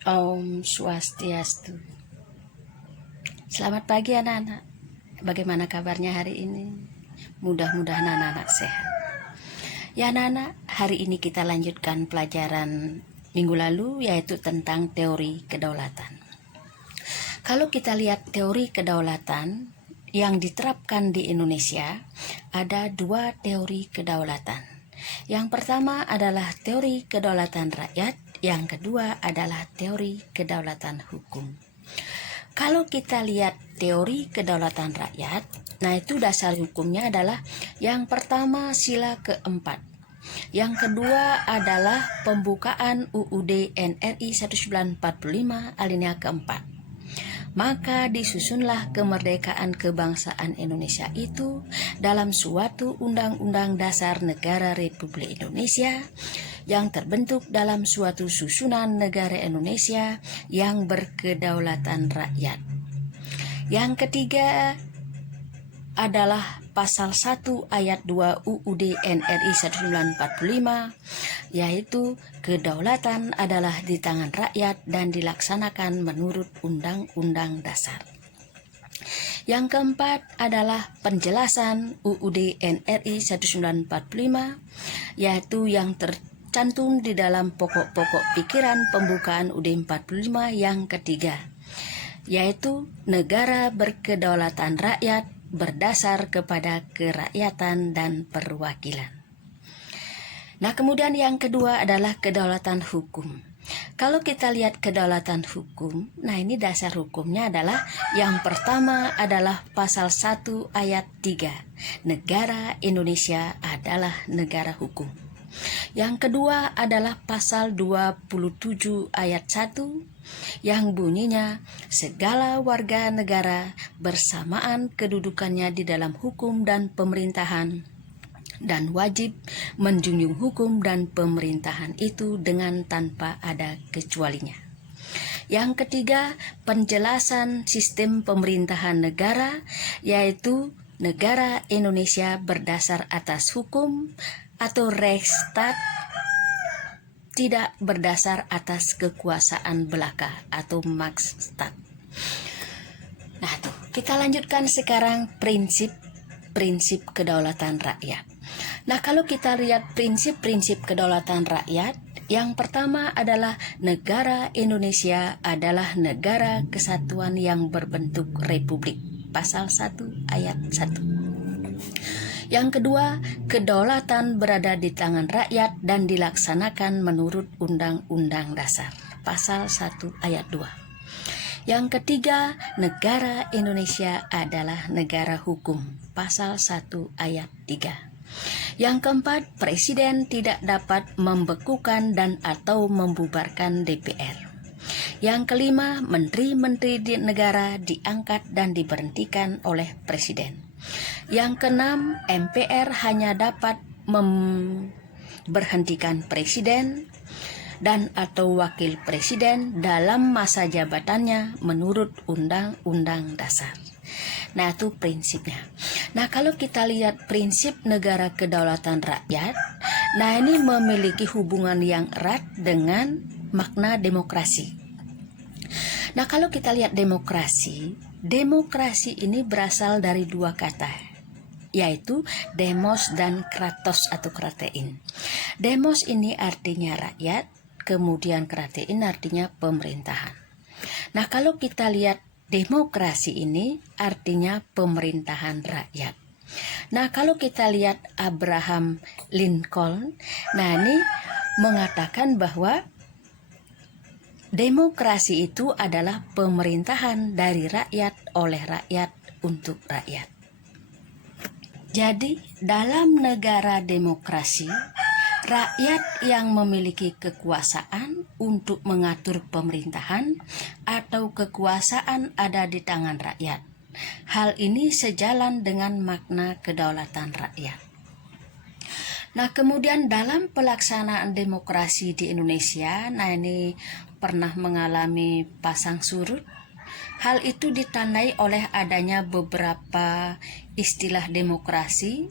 Om Swastiastu. Selamat pagi anak-anak. Bagaimana kabarnya hari ini? Mudah-mudahan anak-anak sehat. Ya anak-anak, hari ini kita lanjutkan pelajaran minggu lalu, yaitu tentang teori kedaulatan. Kalau kita lihat teori kedaulatan yang diterapkan di Indonesia, ada dua teori kedaulatan. Yang pertama adalah teori kedaulatan rakyat, yang kedua adalah teori kedaulatan hukum. Kalau kita lihat teori kedaulatan rakyat, nah itu dasar hukumnya adalah yang pertama sila keempat. Yang kedua adalah pembukaan UUD NRI 1945 alinea keempat. Maka disusunlah kemerdekaan kebangsaan Indonesia itu dalam suatu Undang-Undang Dasar Negara Republik Indonesia yang terbentuk dalam suatu susunan negara Indonesia yang berkedaulatan rakyat. Yang ketiga adalah pasal 1 ayat 2 UUD NRI 1945, yaitu kedaulatan adalah di tangan rakyat dan dilaksanakan menurut Undang-Undang Dasar. Yang keempat adalah penjelasan UUD NRI 1945, yaitu yang tercantum di dalam pokok-pokok pikiran pembukaan UUD 45 yang ketiga, yaitu negara berkedaulatan rakyat berdasar kepada kerakyatan dan perwakilan. Nah, kemudian yang kedua adalah kedaulatan hukum. Kalau kita lihat kedaulatan hukum, nah ini dasar hukumnya adalah yang pertama adalah pasal 1 ayat 3. Negara Indonesia adalah negara hukum. Yang kedua adalah pasal 27 ayat 1 yang bunyinya segala warga negara bersamaan kedudukannya di dalam hukum dan pemerintahan dan wajib menjunjung hukum dan pemerintahan itu dengan tanpa ada kecualinya. Yang ketiga, penjelasan sistem pemerintahan negara, yaitu negara Indonesia berdasar atas hukum atau Rechtsstaat, tidak berdasar atas kekuasaan belaka atau Machtstaat. Nah, tuh, kita lanjutkan sekarang prinsip kedaulatan rakyat. Nah, kalau kita lihat prinsip kedaulatan rakyat, yang pertama adalah negara Indonesia adalah negara kesatuan yang berbentuk republik. Pasal 1 ayat 1. Yang kedua, kedaulatan berada di tangan rakyat dan dilaksanakan menurut Undang-Undang Dasar. Pasal 1 ayat 2. Yang ketiga, negara Indonesia adalah negara hukum. Pasal 1 ayat 3. Yang keempat, Presiden tidak dapat membekukan dan atau membubarkan DPR. Yang kelima, menteri-menteri di negara diangkat dan diberhentikan oleh Presiden. Yang keenam, MPR hanya dapat memberhentikan Presiden dan atau Wakil Presiden dalam masa jabatannya menurut Undang-Undang Dasar. Nah, itu prinsipnya. Nah, kalau kita lihat prinsip negara kedaulatan rakyat, nah ini memiliki hubungan yang erat dengan makna demokrasi. Nah, kalau kita lihat demokrasi ini berasal dari dua kata, yaitu demos dan kratos atau kratein. Demos ini artinya rakyat, kemudian kratein artinya pemerintahan. Nah, kalau kita lihat demokrasi ini artinya pemerintahan rakyat. Nah, kalau kita lihat Abraham Lincoln, nah ini mengatakan bahwa demokrasi itu adalah pemerintahan dari rakyat, oleh rakyat, untuk rakyat. Jadi, dalam negara demokrasi, rakyat yang memiliki kekuasaan untuk mengatur pemerintahan atau kekuasaan ada di tangan rakyat. Hal ini sejalan dengan makna kedaulatan rakyat. Nah, kemudian dalam pelaksanaan demokrasi di Indonesia, nah ini pernah mengalami pasang surut. Hal itu ditandai oleh adanya beberapa istilah demokrasi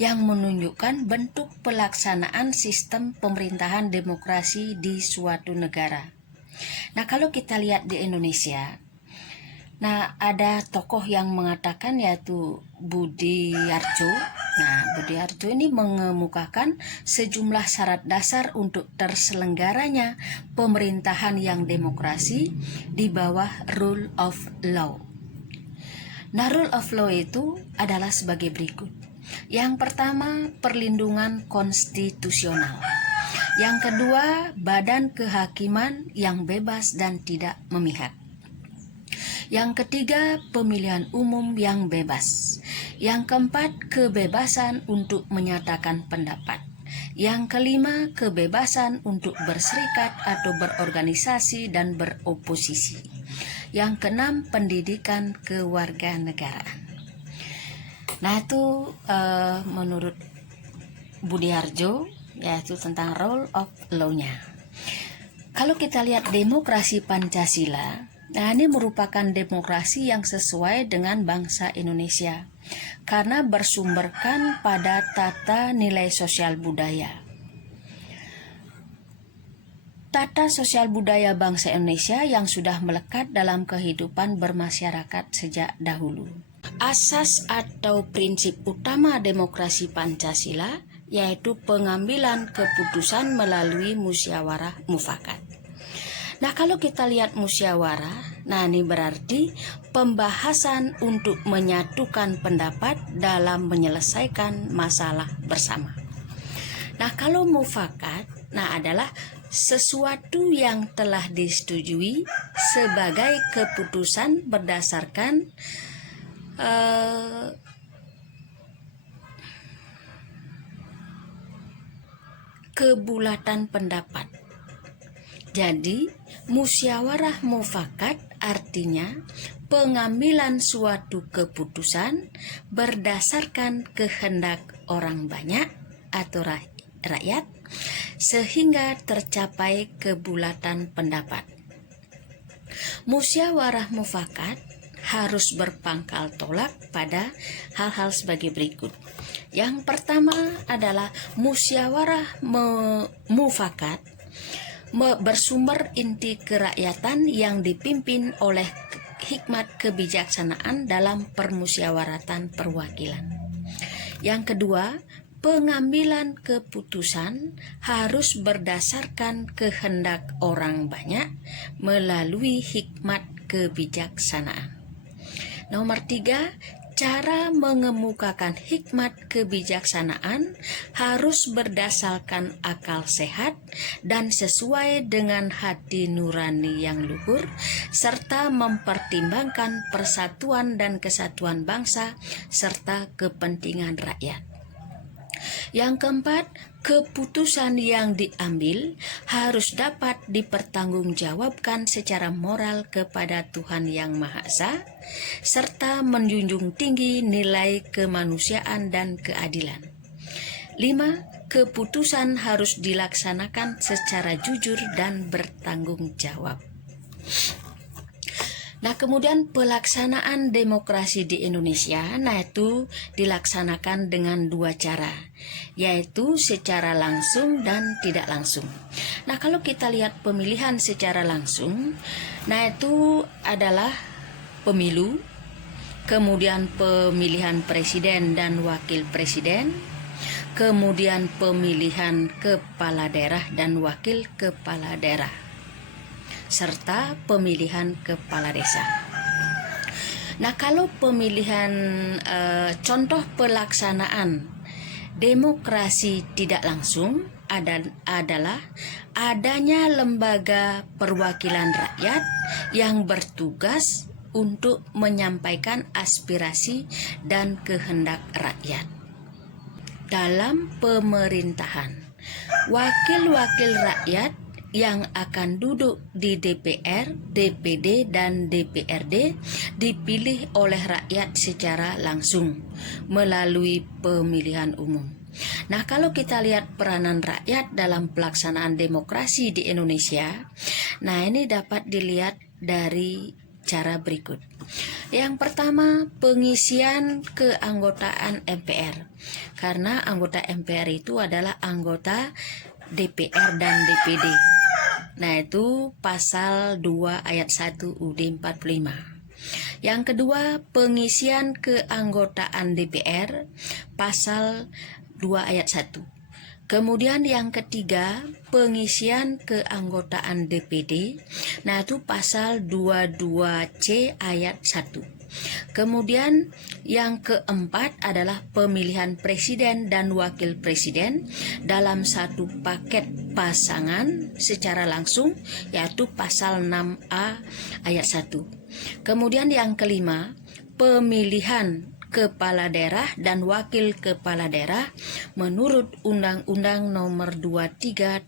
yang menunjukkan bentuk pelaksanaan sistem pemerintahan demokrasi di suatu negara. Nah, kalau kita lihat di Indonesia, nah ada tokoh yang mengatakan yaitu Budiarjo. Nah, Budiarjo ini mengemukakan sejumlah syarat dasar untuk terselenggaranya pemerintahan yang demokrasi di bawah rule of law. Nah, rule of law itu adalah sebagai berikut. Yang pertama, perlindungan konstitusional. Yang kedua, badan kehakiman yang bebas dan tidak memihak. Yang ketiga, pemilihan umum yang bebas. Yang keempat, kebebasan untuk menyatakan pendapat. Yang kelima, kebebasan untuk berserikat atau berorganisasi dan beroposisi. Yang keenam, pendidikan kewarganegaraan. Nah, itu menurut Budiarjo, yaitu tentang rule of law-nya. Kalau kita lihat demokrasi Pancasila, nah ini merupakan demokrasi yang sesuai dengan bangsa Indonesia karena bersumberkan pada tata nilai sosial budaya. Tata sosial budaya bangsa Indonesia yang sudah melekat dalam kehidupan bermasyarakat sejak dahulu. Asas atau prinsip utama demokrasi Pancasila yaitu pengambilan keputusan melalui musyawarah mufakat. Nah, kalau kita lihat musyawarah, nah ini berarti pembahasan untuk menyatukan pendapat dalam menyelesaikan masalah bersama. Nah, kalau mufakat, nah adalah sesuatu yang telah disetujui sebagai keputusan berdasarkan kebulatan pendapat. Jadi, musyawarah mufakat artinya pengambilan suatu keputusan berdasarkan kehendak orang banyak atau rakyat sehingga tercapai kebulatan pendapat. Musyawarah mufakat harus berpangkal tolak pada hal-hal sebagai berikut. Yang pertama adalah musyawarah mufakat bersumber inti kerakyatan yang dipimpin oleh hikmat kebijaksanaan dalam permusyawaratan perwakilan. Yang kedua, pengambilan keputusan harus berdasarkan kehendak orang banyak melalui hikmat kebijaksanaan. Nomor 3, cara mengemukakan hikmat kebijaksanaan harus berdasarkan akal sehat dan sesuai dengan hati nurani yang luhur, serta mempertimbangkan persatuan dan kesatuan bangsa serta kepentingan rakyat. Yang keempat, keputusan yang diambil harus dapat dipertanggungjawabkan secara moral kepada Tuhan Yang Maha Esa, serta menjunjung tinggi nilai kemanusiaan dan keadilan. 5. Keputusan harus dilaksanakan secara jujur dan bertanggung jawab. Nah, kemudian pelaksanaan demokrasi di Indonesia, nah itu dilaksanakan dengan dua cara, yaitu secara langsung dan tidak langsung. Nah, kalau kita lihat pemilihan secara langsung, nah itu adalah pemilu, kemudian pemilihan presiden dan wakil presiden, kemudian pemilihan kepala daerah dan wakil kepala daerah, serta pemilihan kepala desa. Nah, kalau pemilihan contoh pelaksanaan demokrasi tidak langsung adalah adanya lembaga perwakilan rakyat yang bertugas untuk menyampaikan aspirasi dan kehendak rakyat. Dalam pemerintahan, wakil-wakil rakyat yang akan duduk di DPR, DPD, dan DPRD dipilih oleh rakyat secara langsung melalui pemilihan umum. Nah, kalau kita lihat peranan rakyat dalam pelaksanaan demokrasi di Indonesia, nah ini dapat dilihat dari cara berikut. Yang pertama, pengisian keanggotaan MPR. Karena anggota MPR itu adalah anggota DPR dan DPD. Nah, itu pasal 2 ayat 1 UUD 45. Yang kedua, pengisian keanggotaan DPR, pasal 2 ayat 1. Kemudian yang ketiga, pengisian keanggotaan DPD. Nah, itu pasal 22C ayat 1. Kemudian yang keempat adalah pemilihan presiden dan wakil presiden dalam satu paket pasangan secara langsung, yaitu pasal 6A ayat 1. Kemudian yang kelima, pemilihan kepala daerah dan wakil kepala daerah menurut Undang-Undang Nomor 23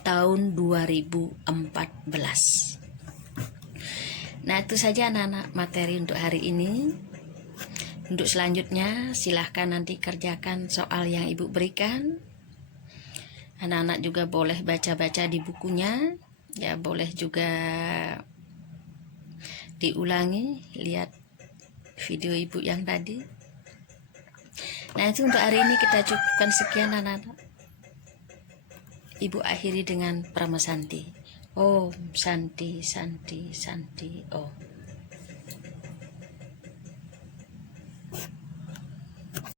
tahun 2014. Nah, itu saja anak-anak materi untuk hari ini. Untuk selanjutnya silahkan nanti kerjakan soal yang ibu berikan. Anak-anak juga boleh baca-baca di bukunya. Ya, boleh juga diulangi, lihat video ibu yang tadi. Nah, itu untuk hari ini kita cukupkan sekian anak-anak. Ibu akhiri dengan Prama Santi. Om Santi Santi Santi Om.